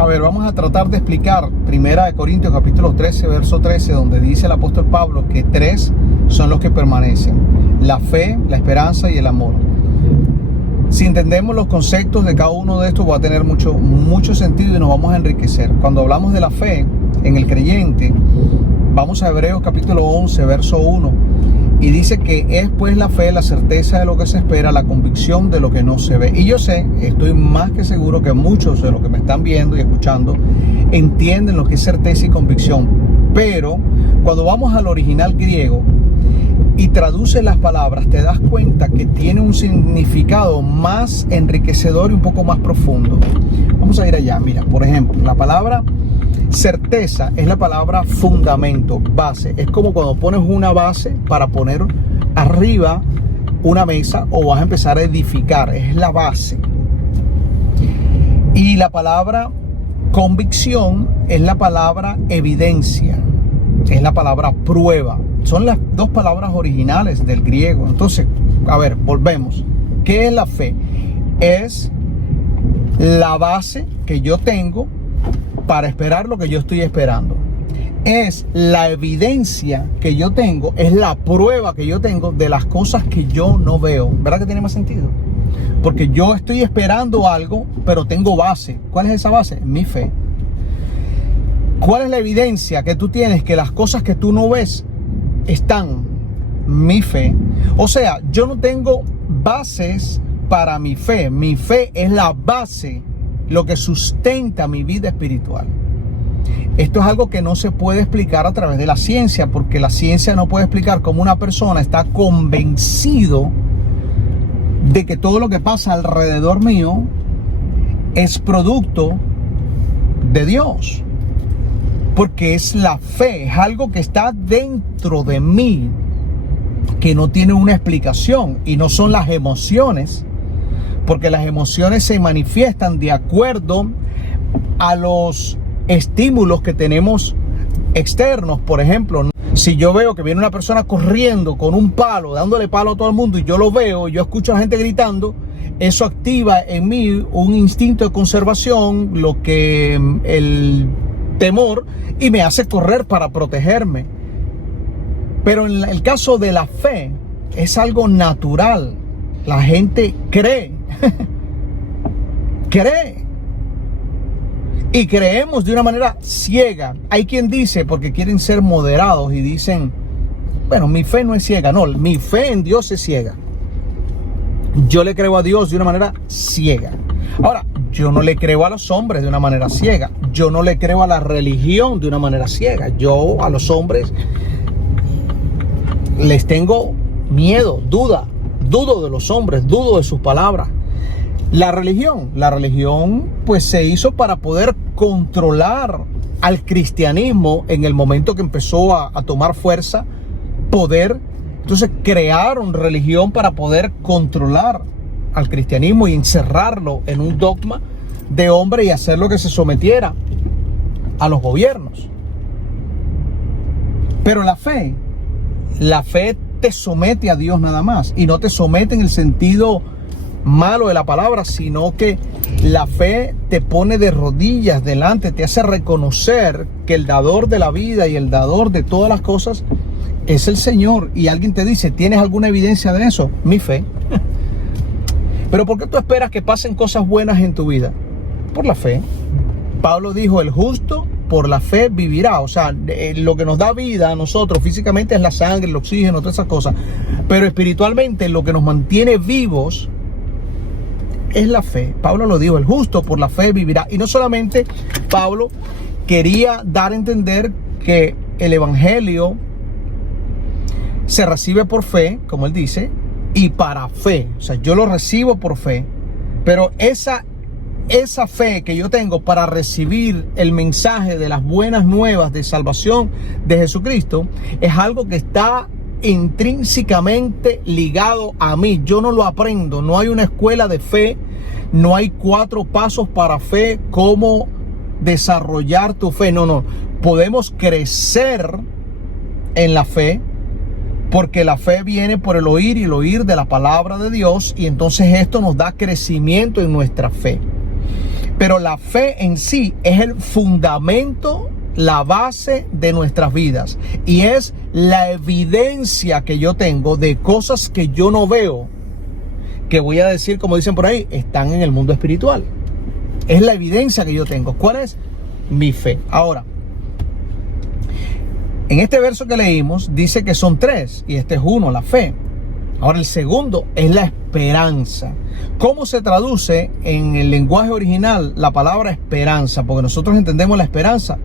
A ver, vamos a tratar de explicar 1 Corintios capítulo 13, verso 13, donde dice el apóstol Pablo que tres son los que permanecen: la fe, la esperanza y el amor. Si entendemos los conceptos de cada uno de estos, va a tener mucho sentido y nos vamos a enriquecer. Cuando hablamos de la fe en el creyente, vamos a Hebreos capítulo 11, verso 1, y dice que es pues la fe, la certeza de lo que se espera, la convicción de lo que no se ve. Y yo sé, estoy más que seguro que muchos de los que me están viendo y escuchando entienden lo que es certeza y convicción. Pero cuando vamos al original griego y traduce las palabras, te das cuenta que tiene un significado más enriquecedor y un poco más profundo. Vamos a ir allá. Mira, por ejemplo, la palabra certeza es la palabra fundamento, base. Es como cuando pones una base para poner arriba una mesa o vas a empezar a edificar. Es la base. Y la palabra convicción es la palabra evidencia. Es la palabra prueba. Son las dos palabras originales del griego. Entonces, a ver, volvemos. ¿Qué es la fe? Es la base que yo tengo para esperar lo que yo estoy esperando. Es la evidencia que yo tengo, es la prueba que yo tengo de las cosas que yo no veo. ¿Verdad que tiene más sentido? Porque yo estoy esperando algo, pero tengo base. ¿Cuál es esa base? Mi fe. ¿Cuál es la evidencia que tú tienes que las cosas que tú no ves están? Mi fe. O sea, yo no tengo bases para mi fe. Mi fe es la base, lo que sustenta mi vida espiritual. Esto es algo que no se puede explicar a través de la ciencia, porque la ciencia no puede explicar cómo una persona está convencido de que todo lo que pasa alrededor mío es producto de Dios. Porque es la fe, es algo que está dentro de mí, que no tiene una explicación, y no son las emociones, porque las emociones se manifiestan de acuerdo a los estímulos que tenemos externos. Por ejemplo, si yo veo que viene una persona corriendo con un palo, dándole palo a todo el mundo, y yo lo veo, y yo escucho a la gente gritando, eso activa en mí un instinto de conservación, lo que el temor, y me hace correr para protegerme. Pero en el caso de la fe es algo natural. La gente cree cree, y creemos de una manera ciega. Hay quien dice, porque quieren ser moderados, y dicen, bueno, mi fe no es ciega. No, mi fe en Dios es ciega. Yo le creo a Dios de una manera ciega. Ahora, yo no le creo a los hombres de una manera ciega. Yo no le creo a la religión de una manera ciega. Yo a los hombres les tengo miedo, dudo de los hombres, dudo de sus palabras. La religión pues se hizo para poder controlar al cristianismo en el momento que empezó a tomar fuerza, poder. Entonces crearon religión para poder controlar al cristianismo y encerrarlo en un dogma de hombre y hacerlo que se sometiera a los gobiernos. Pero la fe te somete a Dios nada más, y no te somete en el sentido malo de la palabra, sino que la fe te pone de rodillas delante, te hace reconocer que el dador de la vida y el dador de todas las cosas es el Señor. Y alguien te dice, ¿tienes alguna evidencia de eso? Mi fe. Pero ¿por qué tú esperas que pasen cosas buenas en tu vida? Por la fe. Pablo dijo, el justo por la fe vivirá. O sea, lo que nos da vida a nosotros físicamente es la sangre, el oxígeno, todas esas cosas. Pero espiritualmente lo que nos mantiene vivos es la fe. Pablo lo dijo, el justo por la fe vivirá. Y no solamente Pablo quería dar a entender que el evangelio se recibe por fe, como él dice, y para fe. O sea, yo lo recibo por fe, pero esa fe que yo tengo para recibir el mensaje de las buenas nuevas de salvación de Jesucristo es algo que está intrínsecamente ligado a mí. Yo no lo aprendo. No hay una escuela de fe, no hay 4 pasos para fe, cómo desarrollar tu fe. No. Podemos crecer en la fe, porque la fe viene por el oír, y el oír de la palabra de Dios, y entonces esto nos da crecimiento en nuestra fe. Pero la fe en sí es el fundamento, la base de nuestras vidas. Y es la evidencia que yo tengo de cosas que yo no veo, que voy a decir, como dicen por ahí, están en el mundo espiritual. Es la evidencia que yo tengo. ¿Cuál es? Mi fe. Ahora, en este verso que leímos dice que son tres, y este es uno, la fe. Ahora el segundo es la esperanza. ¿Cómo se traduce en el lenguaje original la palabra esperanza? Porque nosotros entendemos la esperanza,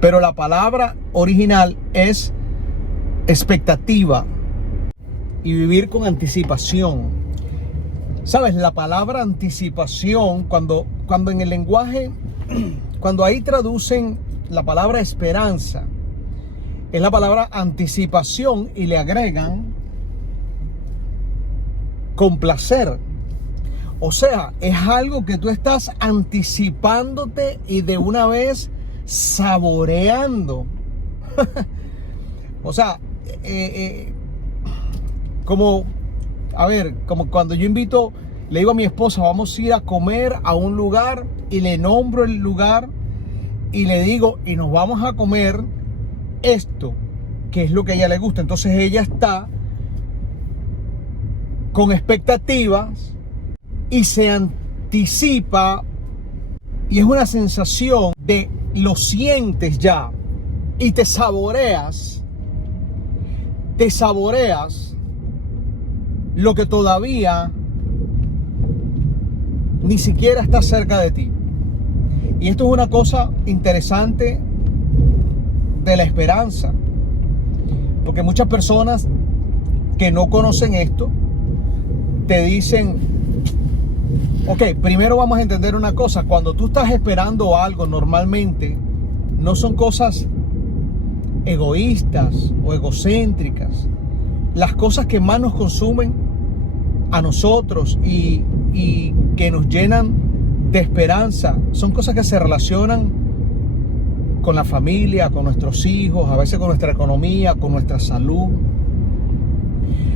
pero la palabra original es expectativa y vivir con anticipación. ¿Sabes? La palabra anticipación, cuando en el lenguaje, cuando ahí traducen la palabra esperanza, es la palabra anticipación y le agregan complacer. O sea, es algo que tú estás anticipándote y de una vez saboreando. O sea, como cuando yo le digo a mi esposa, vamos a ir a comer a un lugar, y le nombro el lugar y le digo, y nos vamos a comer esto, que es lo que a ella le gusta. Entonces ella está con expectativas y se anticipa, y es una sensación de lo sientes ya y te saboreas lo que todavía ni siquiera está cerca de ti. Y esto es una cosa interesante de la esperanza, porque muchas personas que no conocen esto te dicen, ok, primero vamos a entender una cosa. Cuando tú estás esperando algo, normalmente no son cosas egoístas o egocéntricas. Las cosas que más nos consumen a nosotros y que nos llenan de esperanza son cosas que se relacionan con la familia, con nuestros hijos, a veces con nuestra economía, con nuestra salud.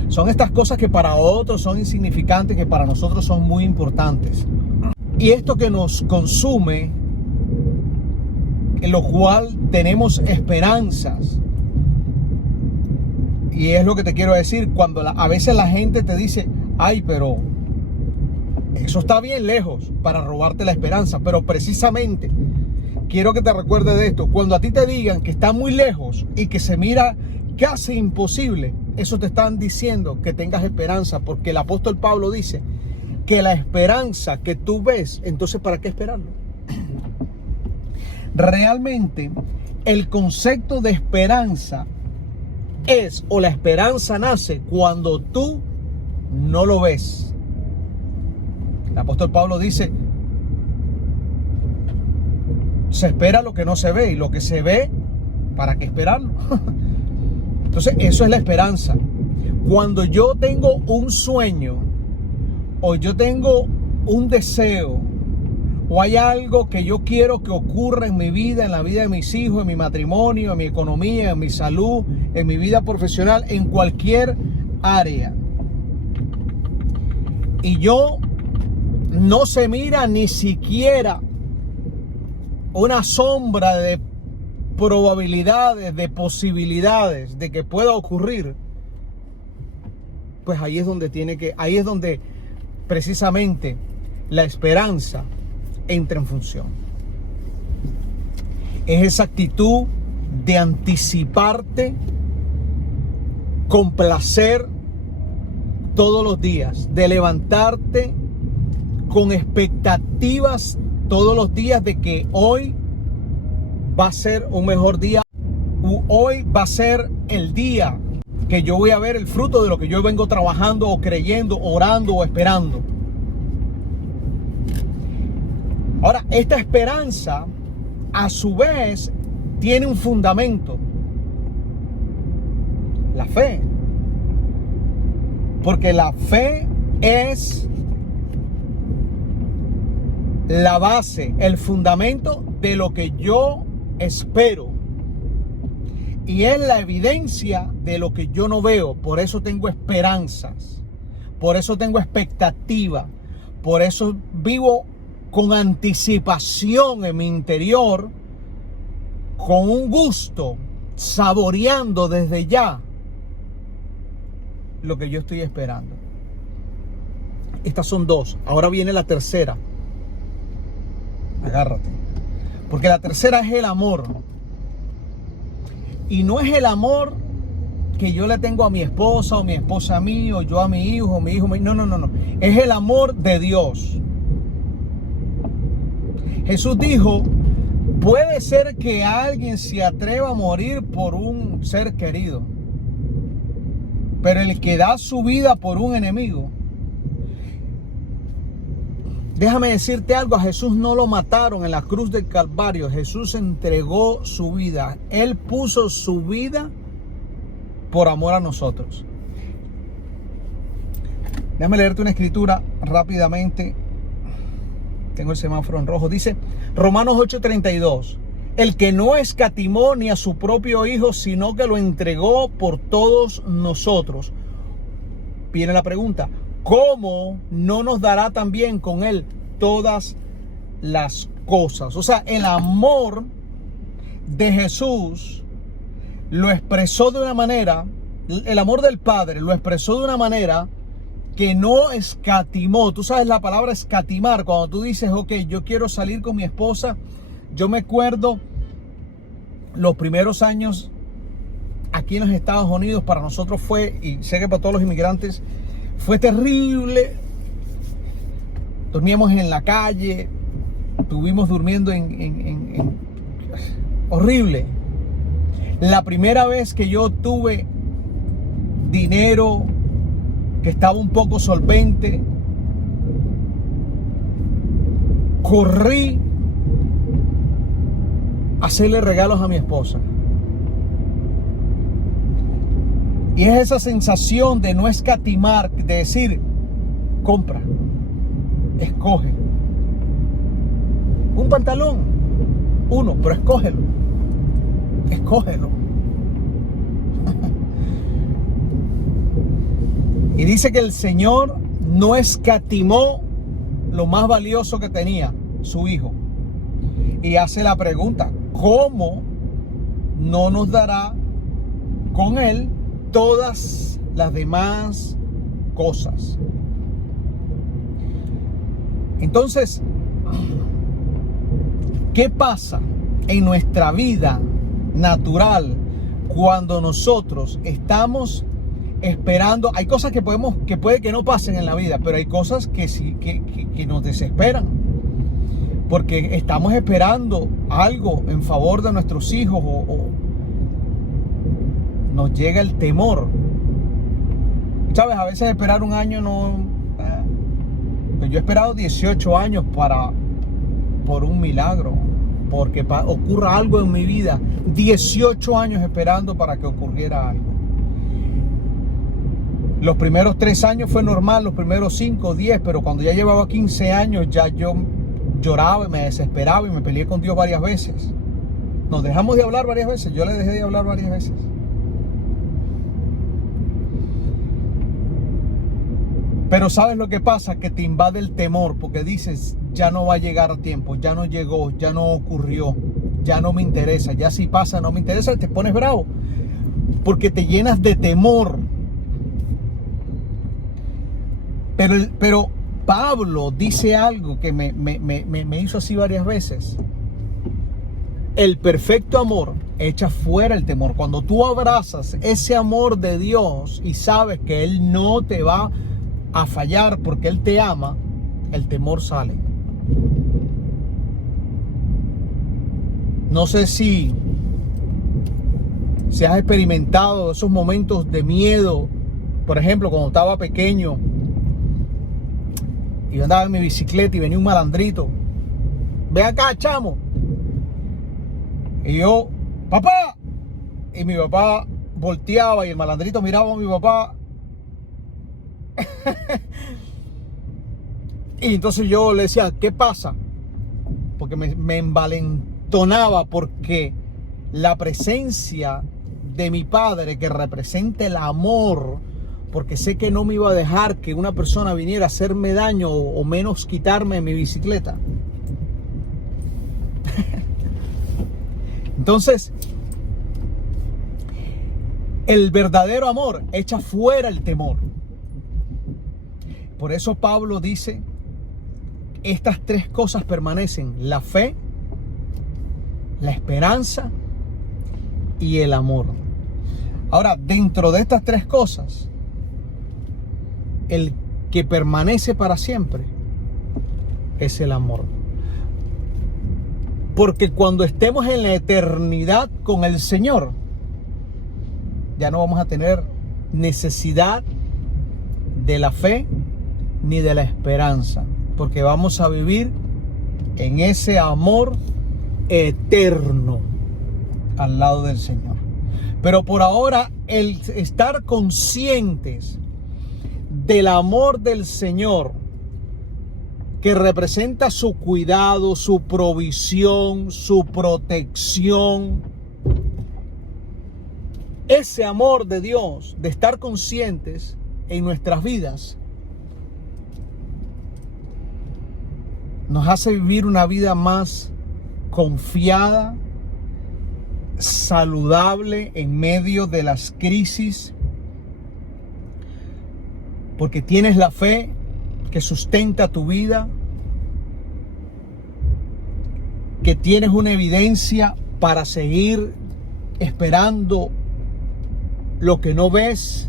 Son estas cosas que para otros son insignificantes, que para nosotros son muy importantes. Y esto que nos consume, en lo cual tenemos esperanzas. Y es lo que te quiero decir, cuando a veces la gente te dice, ay, pero eso está bien lejos, para robarte la esperanza. Pero precisamente quiero que te recuerdes de esto. Cuando a ti te digan que está muy lejos y que se mira casi imposible, eso te están diciendo que tengas esperanza, porque el apóstol Pablo dice que la esperanza que tú ves, entonces ¿para qué esperarlo? Realmente el concepto de esperanza es, o la esperanza nace cuando tú no lo ves. El apóstol Pablo dice, se espera lo que no se ve, y lo que se ve, ¿para qué esperarlo? Entonces eso es la esperanza. Cuando yo tengo un sueño, o yo tengo un deseo, o hay algo que yo quiero que ocurra en mi vida, en la vida de mis hijos, en mi matrimonio, en mi economía, en mi salud, en mi vida profesional, en cualquier área, y yo no se mira ni siquiera una sombra de probabilidades, de posibilidades de que pueda ocurrir, pues ahí es donde precisamente la esperanza entra en función. Es esa actitud de anticiparte, complacer todos los días, de levantarte con expectativas todos los días de que hoy va a ser un mejor día, hoy va a ser el día que yo voy a ver el fruto de lo que yo vengo trabajando o creyendo, orando o esperando. Ahora, esta esperanza a su vez tiene un fundamento: la fe. Porque la fe es la base, el fundamento de lo que yo espero. Y es la evidencia de lo que yo no veo. Por eso tengo esperanzas. Por eso tengo expectativa. Por eso vivo con anticipación en mi interior, con un gusto, saboreando desde ya lo que yo estoy esperando. Estas son dos. Ahora viene la tercera. Agárrate. Porque la tercera es el amor. Y no es el amor que yo le tengo a mi esposa o mi esposa a mí o yo a mi hijo o mi hijo. No. Es el amor de Dios. Jesús dijo, puede ser que alguien se atreva a morir por un ser querido, pero el que da su vida por un enemigo. Déjame decirte algo, a Jesús no lo mataron en la cruz del Calvario. Jesús entregó su vida. Él puso su vida por amor a nosotros. Déjame leerte una escritura rápidamente. Tengo el semáforo en rojo. Dice Romanos 8:32. El que no escatimó ni a su propio Hijo, sino que lo entregó por todos nosotros. Viene la pregunta, ¿cómo no nos dará también con Él todas las cosas? O sea, el amor de Jesús lo expresó de una manera, el amor del Padre lo expresó de una manera que no escatimó. Tú sabes la palabra escatimar, cuando tú dices, ok, yo quiero salir con mi esposa. Yo me acuerdo los primeros años aquí en los Estados Unidos, para nosotros fue, y sé que para todos los inmigrantes, fue terrible. Dormíamos en la calle, estuvimos durmiendo en horrible. La primera vez que yo tuve dinero, que estaba un poco solvente, corrí a hacerle regalos a mi esposa. Y es esa sensación de no escatimar, de decir, compra, escoge. Un pantalón, uno, pero escógelo. Escógelo. Y dice que el Señor no escatimó lo más valioso que tenía, su Hijo. Y hace la pregunta, ¿cómo no nos dará con Él todas las demás cosas? Entonces, ¿qué pasa en nuestra vida natural cuando nosotros estamos esperando? Hay cosas que puede que no pasen en la vida, pero hay cosas que sí, que nos desesperan, porque estamos esperando algo en favor de nuestros hijos, o nos llega el temor. ¿Sabes? A veces esperar un año no... Pues yo he esperado 18 años por un milagro, porque ocurra algo en mi vida. 18 años esperando para que ocurriera algo. Los primeros 3 años fue normal, los primeros 5, 10, pero cuando ya llevaba 15 años ya yo lloraba y me desesperaba y me peleé con Dios varias veces. Nos dejamos de hablar varias veces, yo le dejé de hablar varias veces. Pero ¿sabes lo que pasa? Que te invade el temor, porque dices, ya no va a llegar a tiempo, ya no llegó, ya no ocurrió, ya no me interesa, ya si pasa no me interesa, te pones bravo, porque te llenas de temor. Pero Pablo dice algo que me hizo así varias veces. El perfecto amor echa fuera el temor. Cuando tú abrazas ese amor de Dios y sabes que Él no te va a fallar porque Él te ama, el temor sale. No sé si has experimentado esos momentos de miedo. Por ejemplo, cuando estaba pequeño y yo andaba en mi bicicleta y venía un malandrito. Ve acá, chamo. Y yo, papá. Y mi papá volteaba y el malandrito miraba a mi papá. Y entonces yo le decía, ¿qué pasa? Porque me envalentonaba, porque la presencia de mi padre, que representa el amor, porque sé que no me iba a dejar que una persona viniera a hacerme daño o menos quitarme mi bicicleta, Entonces, el verdadero amor echa fuera el temor. Por eso Pablo dice, estas tres cosas permanecen: la fe, la esperanza y el amor. Ahora, dentro de estas tres cosas, el que permanece para siempre es el amor. Porque cuando estemos en la eternidad con el Señor, ya no vamos a tener necesidad de la fe ni de la esperanza, porque vamos a vivir en ese amor eterno al lado del Señor. Pero por ahora, el estar conscientes del amor del Señor, que representa su cuidado, su provisión, su protección, ese amor de Dios, de estar conscientes en nuestras vidas, nos hace vivir una vida más confiada, saludable en medio de las crisis, porque tienes la fe que sustenta tu vida, que tienes una evidencia para seguir esperando lo que no ves,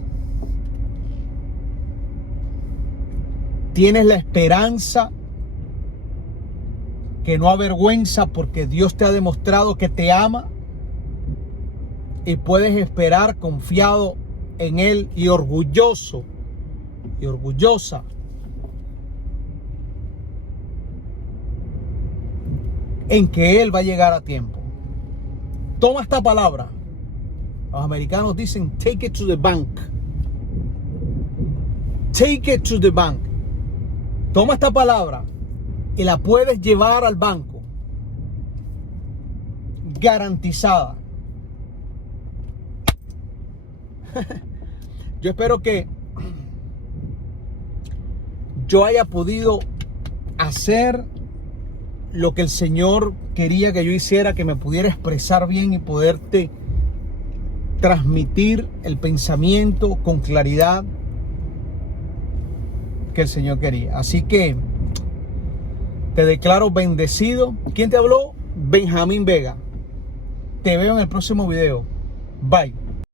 tienes la esperanza que no avergüenza porque Dios te ha demostrado que te ama y puedes esperar confiado en Él y orgulloso y orgullosa en que Él va a llegar a tiempo. Toma esta palabra. Los americanos dicen take it to the bank. Take it to the bank. Toma esta palabra y la puedes llevar al banco. Garantizada. Yo espero que yo haya podido hacer lo que el Señor quería que yo hiciera, que me pudiera expresar bien y poderte transmitir el pensamiento con claridad que el Señor quería. Así que te declaro bendecido. ¿Quién te habló? Benjamín Vega. Te veo en el próximo video. Bye.